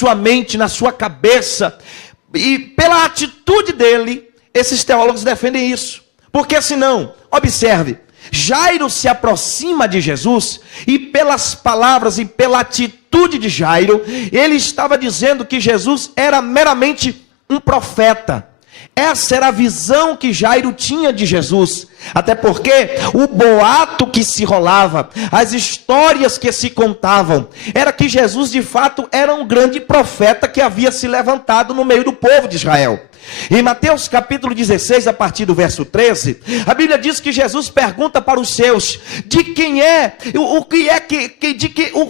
sua mente, na sua cabeça, e pela atitude dele, esses teólogos defendem isso. Porque senão, observe, Jairo se aproxima de Jesus e pelas palavras e pela atitude de Jairo, ele estava dizendo que Jesus era meramente um profeta. Essa era a visão que Jairo tinha de Jesus. Até porque o boato que se rolava, as histórias que se contavam, era que Jesus de fato era um grande profeta que havia se levantado no meio do povo de Israel. Em Mateus capítulo 16, a partir do verso 13, a Bíblia diz que Jesus pergunta para os seus, de quem é, o que é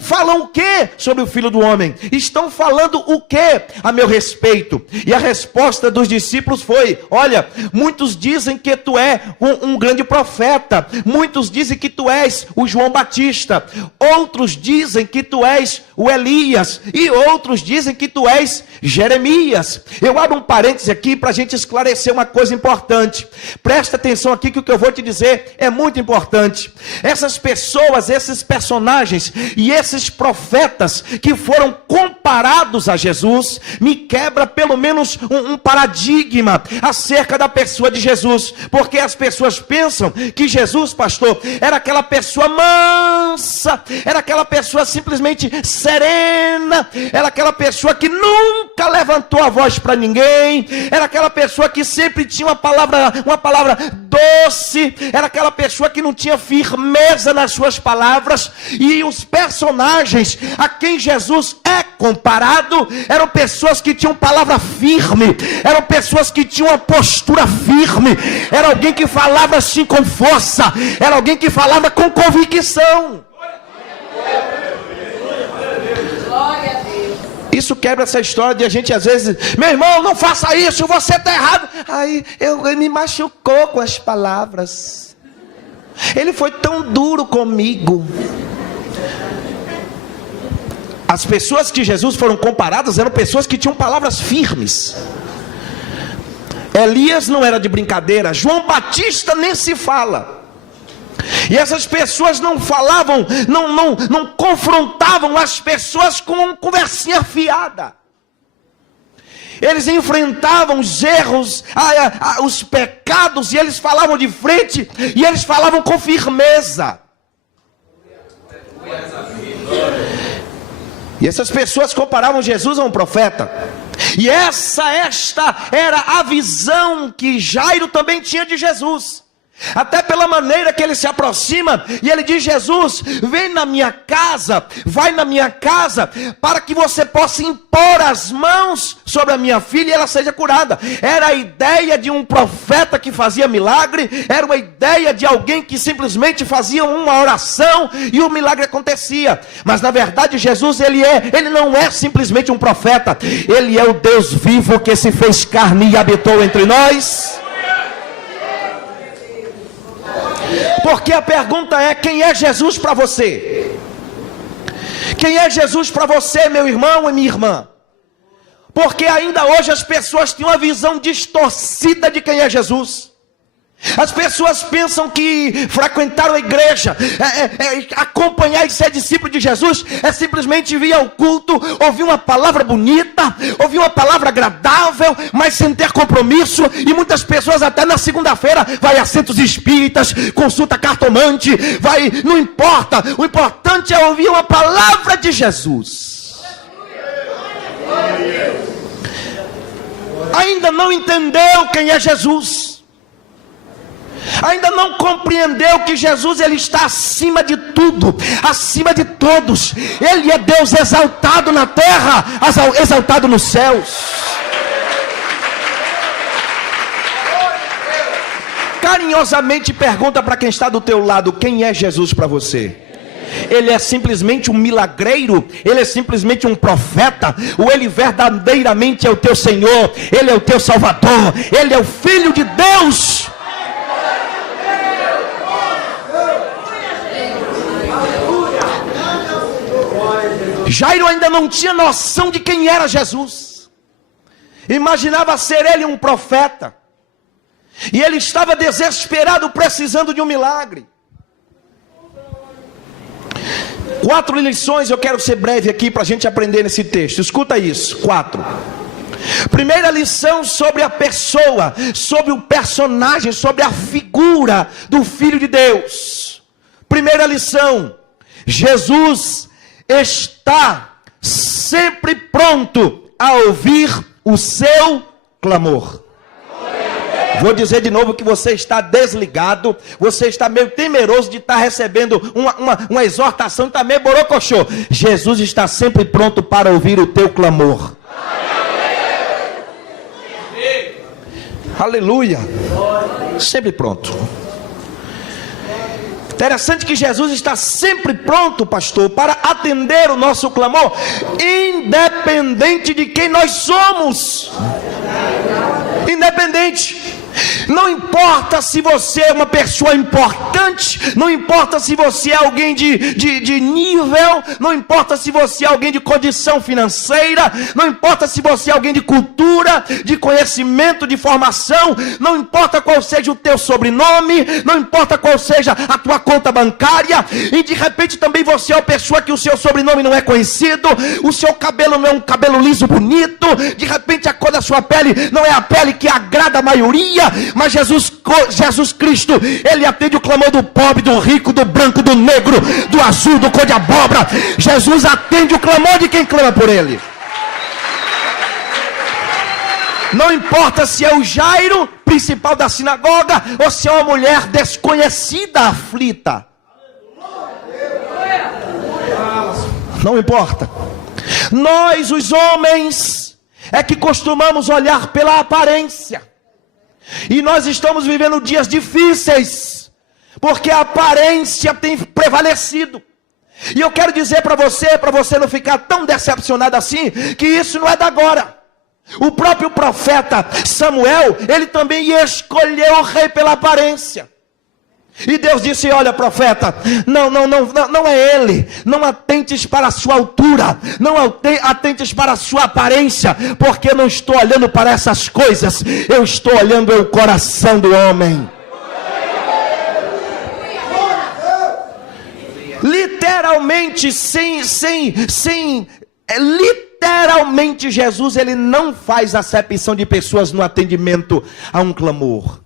falam o que sobre o Filho do Homem? Estão falando o que a meu respeito? E a resposta dos discípulos foi, olha, muitos dizem que tu é um grande profeta, muitos dizem que tu és o João Batista, outros dizem que tu és o Elias, e outros dizem que tu és Jeremias. Eu abro um parêntese aqui para a gente esclarecer uma coisa importante. Presta atenção aqui que o que eu vou te dizer é muito importante. Essas pessoas, esses personagens e esses profetas que foram comparados a Jesus, me quebra pelo menos um paradigma acerca da pessoa de Jesus. Porque as pessoas pensam que Jesus, pastor, era aquela pessoa mansa, era aquela pessoa simplesmente serena, era aquela pessoa que nunca levantou a voz para ninguém, era aquela pessoa que sempre tinha uma palavra doce, era aquela pessoa que não tinha firmeza nas suas palavras. E os personagens a quem Jesus é comparado eram pessoas que tinham palavra firme, eram pessoas que tinham uma postura firme, era alguém que falava assim com força, era alguém que falava com convicção. Isso quebra essa história de a gente às vezes, meu irmão, não faça isso, você está errado. Aí ele me machucou com as palavras, ele foi tão duro comigo. As pessoas que Jesus foram comparadas eram pessoas que tinham palavras firmes. Elias não era de brincadeira, João Batista nem se fala. E essas pessoas não falavam, não confrontavam as pessoas com uma conversinha fiada. Eles enfrentavam os erros, os pecados, e eles falavam de frente, e eles falavam com firmeza. E essas pessoas comparavam Jesus a um profeta. E esta era a visão que Jairo também tinha de Jesus. Até pela maneira que ele se aproxima e ele diz, Jesus, vem na minha casa, vai na minha casa, para que você possa impor as mãos sobre a minha filha e ela seja curada. Era a ideia de um profeta que fazia milagre, era uma ideia de alguém que simplesmente fazia uma oração e o milagre acontecia. Mas na verdade Jesus, ele não é simplesmente um profeta, ele é o Deus vivo que se fez carne e habitou entre nós. Porque a pergunta é, quem é Jesus para você? Quem é Jesus para você, meu irmão e minha irmã? Porque ainda hoje as pessoas têm uma visão distorcida de quem é Jesus. As pessoas pensam que frequentar a igreja, acompanhar e ser discípulo de Jesus, é simplesmente vir ao culto, ouvir uma palavra bonita, ouvir uma palavra agradável, mas sem ter compromisso. E muitas pessoas até na segunda-feira vai a centros espíritas, consulta cartomante, não importa, o importante é ouvir uma palavra de Jesus. Ainda não entendeu quem é Jesus. Ainda não compreendeu que Jesus, ele está acima de tudo, acima de todos. Ele é Deus exaltado na terra, exaltado nos céus. Carinhosamente pergunta para quem está do teu lado, quem é Jesus para você? Ele é simplesmente um milagreiro? Ele é simplesmente um profeta? Ou ele verdadeiramente é o teu Senhor? Ele é o teu Salvador? Ele é o Filho de Deus? Jairo ainda não tinha noção de quem era Jesus. Imaginava ser ele um profeta. E ele estava desesperado, precisando de um milagre. 4 lições, eu quero ser breve aqui para a gente aprender nesse texto. Escuta isso, 4. Primeira lição sobre a pessoa, sobre o personagem, sobre a figura do Filho de Deus. Primeira lição: Jesus está sempre pronto a ouvir o seu clamor. Vou dizer de novo que você está desligado, você está meio temeroso de estar recebendo uma exortação, está meio borocochô. Jesus está sempre pronto para ouvir o teu clamor. Aleluia. Sempre pronto. Interessante que Jesus está sempre pronto, pastor, para atender o nosso clamor, independente de quem nós somos. Independente. Não importa se você é uma pessoa importante, não importa se você é alguém de nível, não importa se você é alguém de condição financeira, não importa se você é alguém de cultura, de conhecimento, de formação, não importa qual seja o teu sobrenome, não importa qual seja a tua conta bancária, e de repente também você é uma pessoa que o seu sobrenome não é conhecido, o seu cabelo não é um cabelo liso bonito, de repente a cor da sua pele não é a pele que agrada a maioria, mas Jesus Cristo, Ele atende o clamor do pobre, do rico, do branco, do negro, do azul, do cor de abóbora. Jesus atende o clamor de quem clama por Ele. Não importa se é o Jairo, principal da sinagoga, ou se é uma mulher desconhecida, aflita. Não importa. Nós, os homens, é que costumamos olhar pela aparência. E nós estamos vivendo dias difíceis, porque a aparência tem prevalecido. E eu quero dizer para você não ficar tão decepcionado assim, que isso não é da agora. O próprio profeta Samuel, ele também escolheu o rei pela aparência. E Deus disse: olha, profeta, não é ele, não atentes para a sua altura, não atentes para a sua aparência, porque eu não estou olhando para essas coisas, eu estou olhando o coração do homem. Literalmente, literalmente Jesus, ele não faz acepção de pessoas no atendimento a um clamor.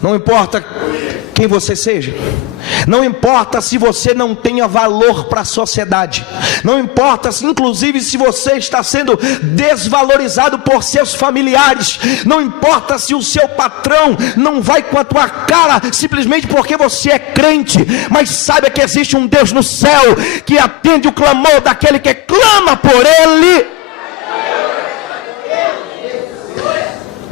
Não importa quem você seja, não importa se você não tenha valor para a sociedade, não importa inclusive se você está sendo desvalorizado por seus familiares, não importa se o seu patrão não vai com a tua cara simplesmente porque você é crente, mas saiba que existe um Deus no céu que atende o clamor daquele que clama por Ele.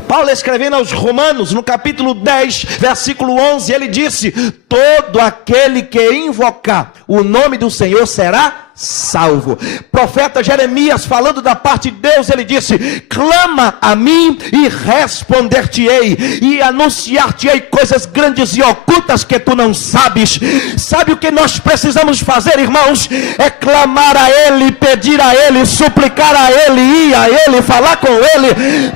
Paulo, escrevendo aos Romanos, no capítulo 10, versículo 11, ele disse: todo aquele que invocar o nome do Senhor será salvo. Profeta Jeremias, falando da parte de Deus, ele disse: clama a mim e responder-te-ei, e anunciar-te-ei coisas grandes e ocultas que tu não sabes. Sabe o que nós precisamos fazer, irmãos? É clamar a Ele, pedir a Ele, suplicar a Ele, ir a Ele, falar com Ele.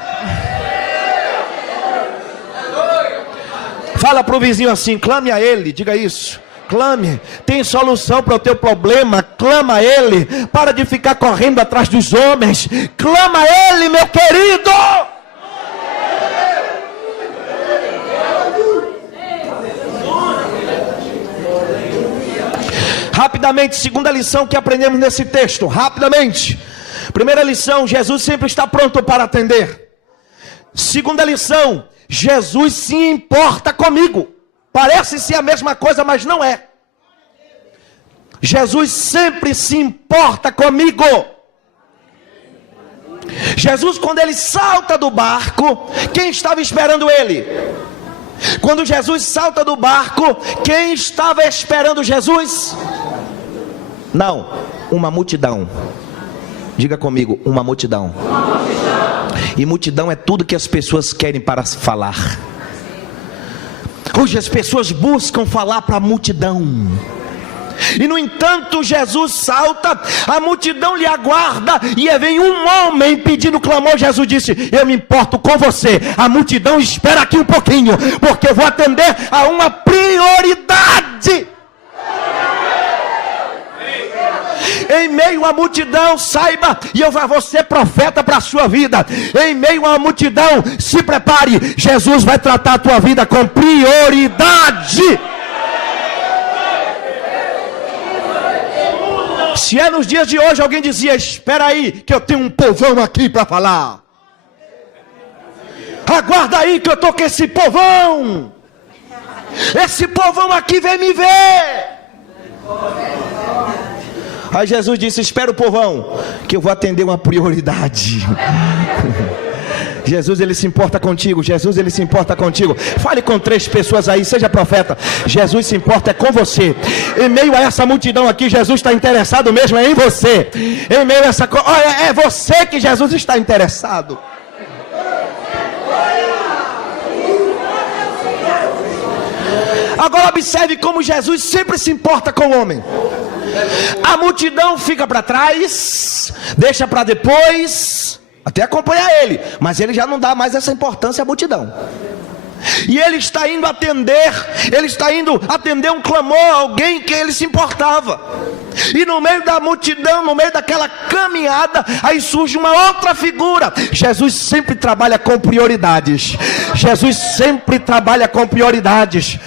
Fala para o vizinho assim: clame a Ele, diga isso. Clame, tem solução para o teu problema. Clama a Ele, para de ficar correndo atrás dos homens. Clama a Ele, meu querido. Rapidamente, segunda lição que aprendemos nesse texto. Rapidamente. Primeira lição: Jesus sempre está pronto para atender. Segunda lição: Jesus se importa comigo. Parece ser a mesma coisa, mas não é. Jesus sempre se importa comigo. Jesus, quando ele salta do barco, quem estava esperando ele? Quando Jesus salta do barco, quem estava esperando Jesus? Não, uma multidão. Diga comigo: uma multidão. E multidão é tudo que as pessoas querem para falar. Hoje as pessoas buscam falar para a multidão. E no entanto Jesus salta, a multidão lhe aguarda, e vem um homem pedindo clamor. Jesus disse: eu me importo com você, a multidão espera aqui um pouquinho, porque eu vou atender a uma prioridade. Em meio à multidão, saiba, e eu vou ser profeta para a sua vida. Em meio à multidão, se prepare, Jesus vai tratar a tua vida com prioridade. Se é nos dias de hoje, alguém dizia: espera aí, que eu tenho um povão aqui para falar. Aguarda aí que eu tô com esse povão. Esse povão aqui vem me ver. Aí Jesus disse: espera o povão, que eu vou atender uma prioridade. Jesus, ele se importa contigo. Jesus, ele se importa contigo. Fale com 3 pessoas aí, seja profeta. Jesus se importa com você. Em meio a essa multidão aqui, Jesus está interessado mesmo em você. Em meio a essa... Olha, é você que Jesus está interessado. Agora observe como Jesus sempre se importa com o homem. A multidão fica para trás, deixa para depois, até acompanhar ele, mas ele já não dá mais essa importância à multidão. E ele está indo atender um clamor, alguém que ele se importava. E no meio da multidão, no meio daquela caminhada, aí surge uma outra figura. Jesus sempre trabalha com prioridades. Jesus sempre trabalha com prioridades.